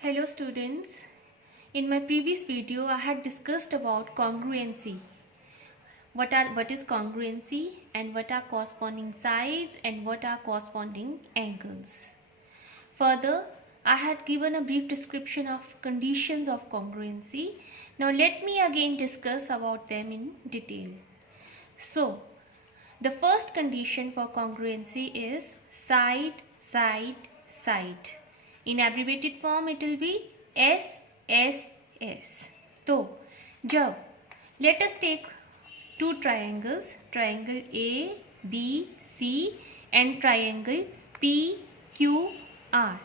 Hello students, in my previous video I had discussed about congruency. What is congruency and what are corresponding sides and what are corresponding angles. Further, I had given a brief description of conditions of congruency. Now let me again discuss about them in detail. So, the first condition for congruency is side, side, side. In abbreviated form it will be SSS. So, जब let us take two triangles, triangle ABC and triangle PQR.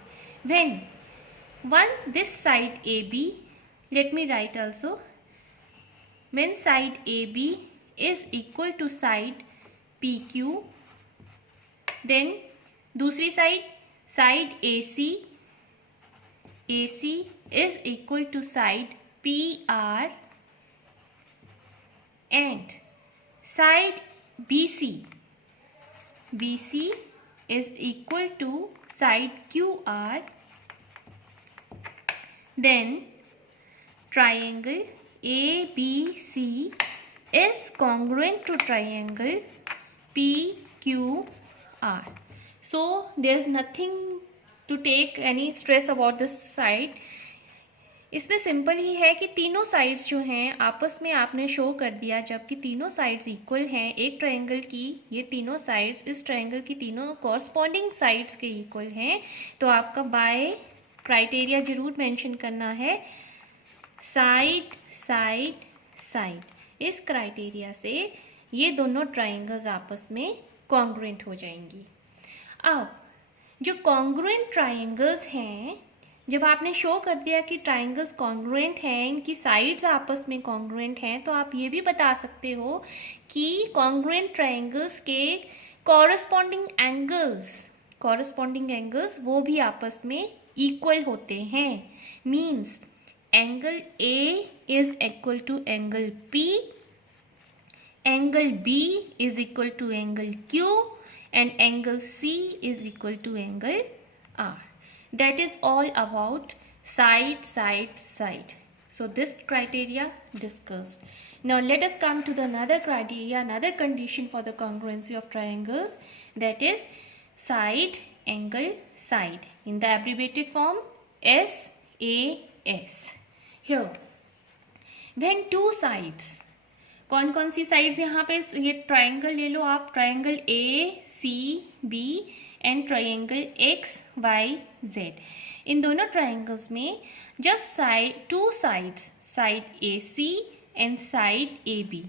When this side AB, let me write also, when side AB is equal to side PQ, then दूसरी side AC is equal to side PR and side BC is equal to side QR, then triangle ABC is congruent to triangle PQR. So there is nothing to take any stress about this side. इसमें simple ही है कि तीनों sides जो हैं आपस में आपने show कर दिया, जबकि तीनों साइड्स इक्वल हैं एक ट्रायंगल की, ये तीनों साइड्स इस ट्रायंगल की तीनों कॉरस्पॉन्डिंग साइड्स के इक्वल हैं, तो आपका बाय क्राइटेरिया जरूर मेंशन करना है साइड साइड साइड. इस क्राइटेरिया से ये दोनों ट्रायंगल्स आपस में कॉन्ग्रुएंट हो जाएंगी. अब जो कॉन्ग्रुएंट ट्रायंगल्स हैं, जब आपने शो कर दिया कि ट्रायंगल्स कॉन्ग्रुएंट हैं, इनकी साइड्स आपस में कॉन्ग्रुएंट हैं, तो आप ये भी बता सकते हो कि कॉन्ग्रुएंट ट्रायंगल्स के कॉरस्पॉन्डिंग एंगल्स वो भी आपस में इक्वल होते हैं. Means angle A is equal to angle P, angle B is equal to angle Q and angle C is equal to angle R. That is all about side, side, side. So this criteria discussed. Now let us come to the another criteria, another condition for the congruency of triangles, that is side, angle, side. In the abbreviated form SAS. Here, when two sides, कौन सी sides यहाँ पे, ये triangle ले लो आप, triangle ACB and triangle XYZ. इन दोनों triangles में जब two sides, side AC and side AB,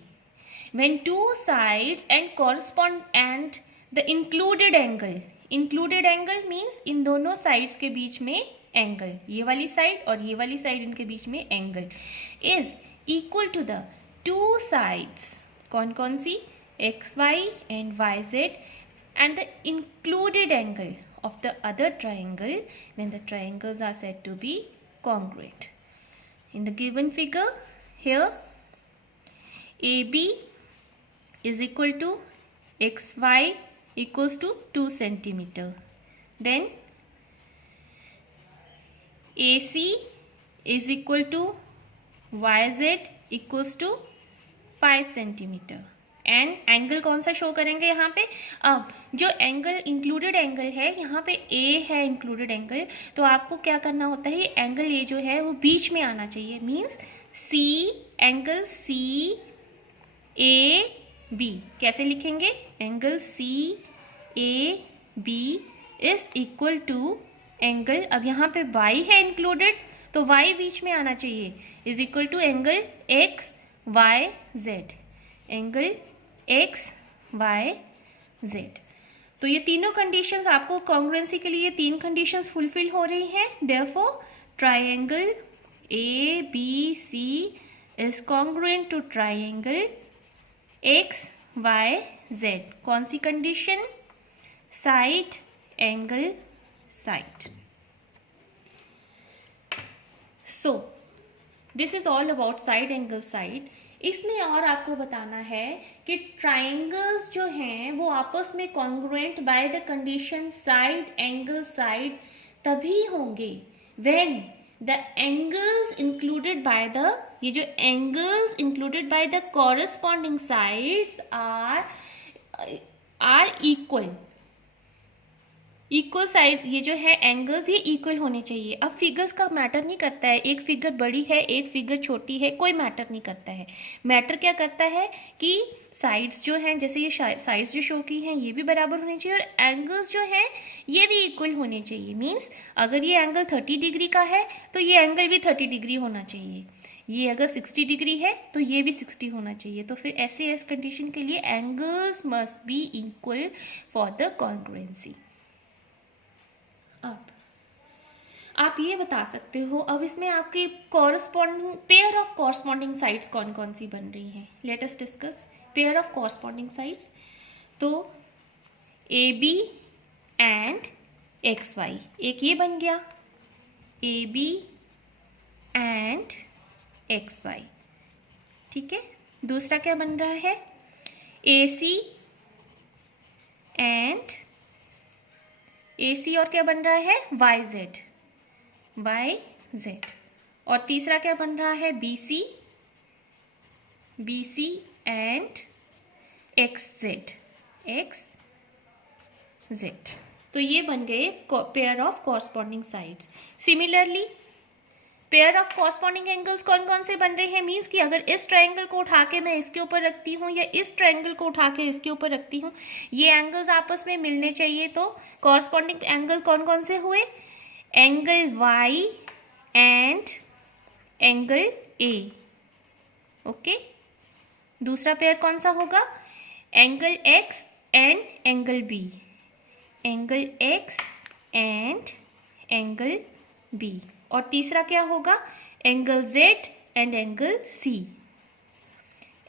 when two sides and correspond and the included angle means in दोनों साइड्स के बीच में एंगल, ये वाली साइड और ये वाली साइड, इनके बीच में angle is equal to the two sides, कौन सी, XY and YZ, and the included angle of the other triangle, then the triangles are said to be congruent. In the given figure, here AB is equal to XY equals to 2 centimeter. Then AC is equal to YZ equals to 5 centimetre. And angle कौन सा show करेंगे यहाँ पे, अब जो angle included angle है, यहाँ पे A है इंक्लूडेड एंगल, तो आपको क्या करना होता है, एंगल A जो है वो बीच में आना चाहिए. मीन्स एंगल CAB कैसे लिखेंगे, angle CAB is equal to angle, अब यहाँ पे Y है इंक्लूडेड, तो Y बीच में आना चाहिए, is equal to angle XYZ, angle XYZ. तो ये तीनों कंडीशंस आपको कॉन्ग्रुएंसी के लिए तीन कंडीशंस फुलफिल हो रही हैं. Therefore triangle ABC is congruent to triangle XYZ. कौन सी condition, side, angle, side. So, this is all about side angle side. इसमें और आपको बताना है कि ट्राइंगल्स जो हैं वो आपस में congruent by the condition side angle side तभी होंगे when the angles included by the, ये जो angles included by the corresponding sides are equal side, ये जो है एंगल्स ये इक्वल होने चाहिए। अब फिगर्स का मैटर नहीं करता है, एक फिगर बड़ी है एक फिगर छोटी है, कोई मैटर नहीं करता है। मैटर क्या करता है कि साइड्स जो हैं, जैसे ये साइड्स जो शो की हैं ये भी बराबर होनी चाहिए और एंगल्स जो हैं ये भी इक्वल होने चाहिए। मीन्स अगर ये एंगल 30 डिग्री का है तो ये एंगल भी 30 डिग्री होना चाहिए, ये अगर 60 डिग्री है तो ये भी 60 होना चाहिए। तो फिर ऐसे इस कंडीशन के लिए angles must be equal for the congruency. अब आप ये बता सकते हो, अब इसमें आपकी corresponding pair of corresponding sides कौन कौन सी बन रही हैं। Let us discuss pair of corresponding sides. तो A B and X Y, एक ये बन गया A B and X Y, ठीक है। दूसरा क्या बन रहा है ए सी एंड ए सी, और क्या बन रहा है वाई जेड। और तीसरा क्या बन रहा है B C and X Z. तो ये बन गए pair of corresponding sides. Similarly pair of corresponding angles कौन कौन से बन रहे हैं। मीन्स कि अगर इस ट्रायंगल को उठा के मैं इसके ऊपर रखती हूँ या इस ट्रायंगल को उठा के इसके ऊपर रखती हूँ, ये एंगल्स आपस में मिलने चाहिए। तो कॉरस्पॉन्डिंग एंगल कौन कौन से हुए, angle Y and angle A, okay. दूसरा पेयर कौन सा होगा, angle X and angle B, angle X and angle B. और तीसरा क्या होगा, angle Z and angle C,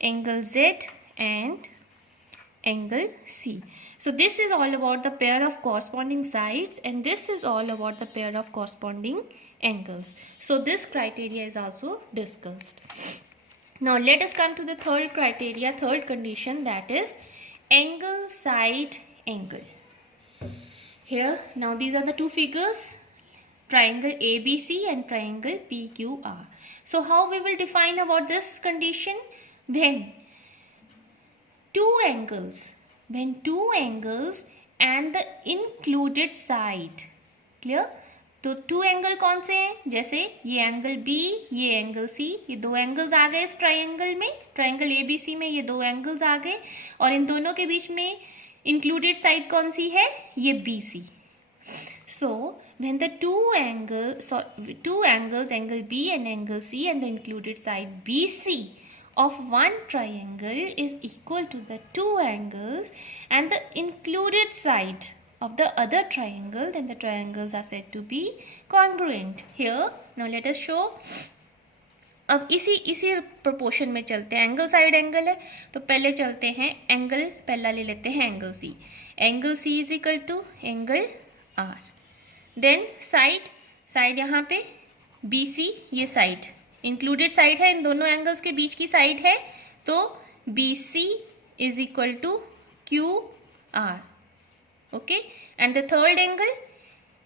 angle Z and angle C. So this is all about the pair of corresponding sides and this is all about the pair of corresponding angles. So this criteria is also discussed. Now let us come to the third criteria, third condition, that is angle side angle. Here now these are the two figures, triangle ABC and triangle PQR. So how we will define about this condition, when two angles and the included side, clear। तो to angle कौन से हैं, जैसे ये angle B, ये angle C, ये दो angles आ गए इस ट्रायंगल में, ट्रायंगल ABC में ये दो एंगल्स आ गए और इन दोनों के बीच में इंक्लूडेड साइड कौन सी है, ये BC। So when the two angles, angle B and angle C and the included side BC of one triangle is equal to the two angles and the included side of the other triangle, then the triangles are said to be congruent. Here now let us show। अब इसी proportion में चलते हैं, angle side angle है तो पहले चलते हैं एंगल, पहला ले लेते हैं angle C। Angle C is equal to angle R। Then side यहाँ पे BC, ये साइड इंक्लूडेड साइड है, इन दोनों एंगल्स के बीच की साइड है, तो BC is equal to QR, okay. And the third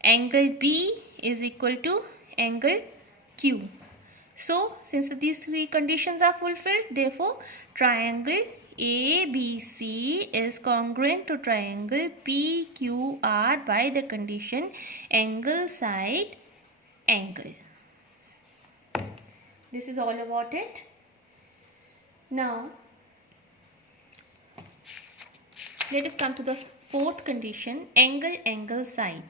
angle B is equal to angle Q। So since these three conditions are fulfilled, therefore triangle ABC is congruent to triangle PQR by the condition angle side angle. This is all about it. Now let us come to the fourth condition, angle side.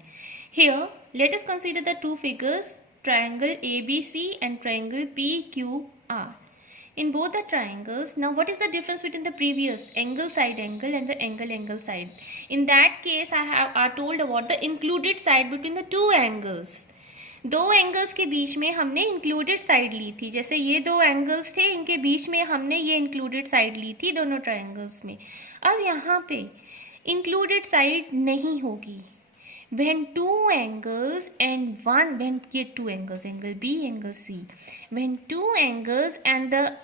Here let us consider the two figures, triangle ABC and triangle PQR. In both the triangles, now what is the difference between the previous angle side angle and the angle side? In that case I told about the included side between the two angles. दो angles के बीच में हमने included side ली थी, जैसे ये दो angles थे इनके बीच में हमने ये इंक्लूडेड साइड ली थी दोनों ट्रायंगल्स में। अब यहाँ पे इंक्लूडेड साइड नहीं होगी when two angles and when ये two angles, angle B, angle C, when two angles and the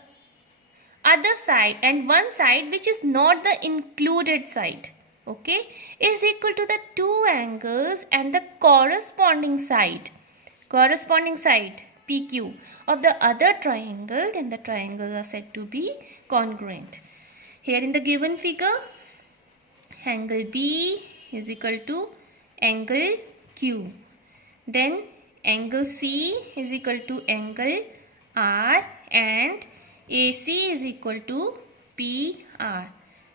other side and one side which is not the included side, okay, is equal to the two angles and the corresponding side corresponding side PQ of the other triangle, then the triangles are said to be congruent. Here in the given figure, angle B is equal to angle Q. Then angle C is equal to angle R and AC is equal to PR.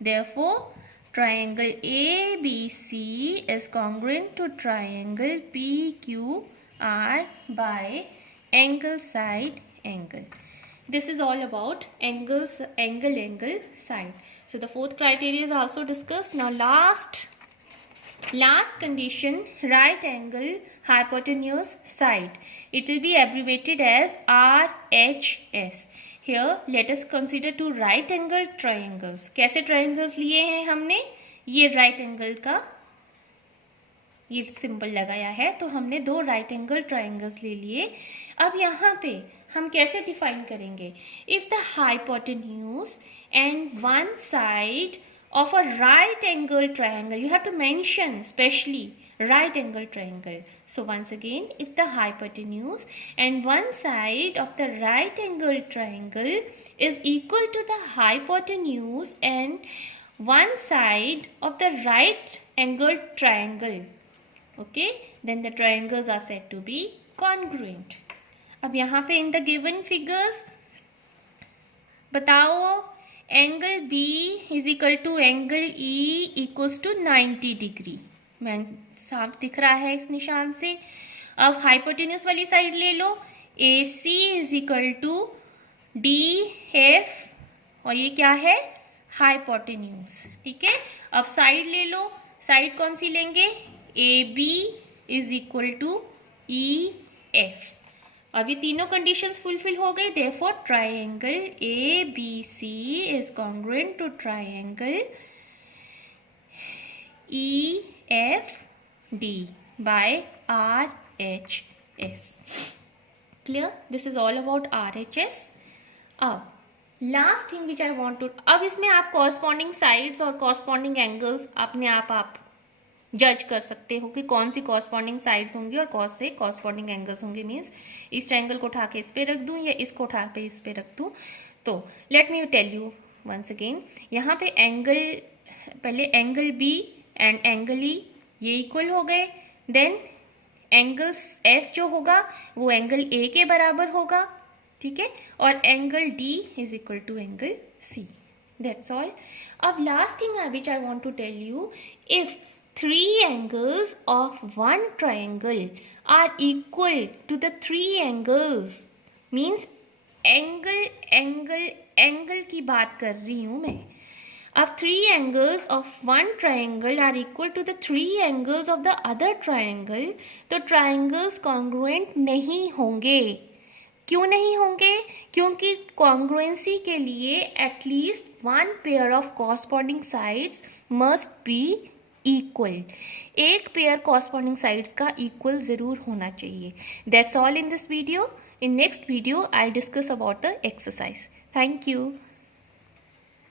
Therefore, triangle ABC is congruent to triangle PQR by angle side angle. This is all about angles, angle side. So the fourth criteria is also discussed. Now last condition, right angle hypotenuse side. It will be abbreviated as RHS. Here let us consider two right angle triangles. कैसे triangles लिए हैं हमने? ये right angle का ये symbol लगाया है, तो हमने दो राइट एंगल ट्राइंगल्स ले लिए. अब यहाँ पे हम कैसे डिफाइन करेंगे? If the hypotenuse and one side of a right angle triangle, you have to mention specially right angle triangle. So once again, if the hypotenuse and one side of the right angle triangle is equal to the hypotenuse and one side of the right angle triangle, okay, then the triangles are said to be congruent. अब यहाँ पे in the given figures बताओ, angle B is equal to angle E equals to 90 degree. मैं साफ दिख रहा है इस निशान से. अब हाइपोटेन्यूज वाली साइड ले लो. AC is equal to DF और ये क्या है? हाइपोटेन्यूज. ठीक है. अब साइड ले लो. साइड कौन सी लेंगे? AB is equal to EF. अब ये तीनों कंडीशंस फुलफिल हो गई. Therefore triangle ABC is congruent to triangle EFD by RHS. Clear? This is all about RHS. अब last thing which I want to, अब इसमें आप कॉरस्पॉन्डिंग साइड्स और कॉरस्पॉन्डिंग एंगल्स अपने आप जज कर सकते हो कि कौन सी कॉरस्पॉन्डिंग साइड्स होंगी और कौन से कॉरस्पॉन्डिंग एंगल्स होंगे. मीन्स इस ट्रायंगल को उठा के इस पे रख दूं या इसको उठा के इस पे रख दूं. तो let me tell you once again. यहाँ पे एंगल, पहले angle B and angle E ये इक्वल हो गए. देन एंगल F जो होगा वो एंगल A के बराबर होगा. ठीक है. और angle D is equal to angle C. That's all. अब last thing which I want to tell you, if three angles of one triangle are equal to the three angles, means angle की बात कर रही हूं मैं. अब three angles of one triangle are equal to the three angles of the other triangle, तो triangles congruent नहीं होंगे. क्यों नहीं होंगे? क्योंकि congruency के लिए at least one pair of corresponding sides must be equal. एक पेयर कॉरस्पॉन्डिंग साइड्स का इक्वल जरूर होना चाहिए. That's all in this video. In next video I discuss about the exercise. Thank you.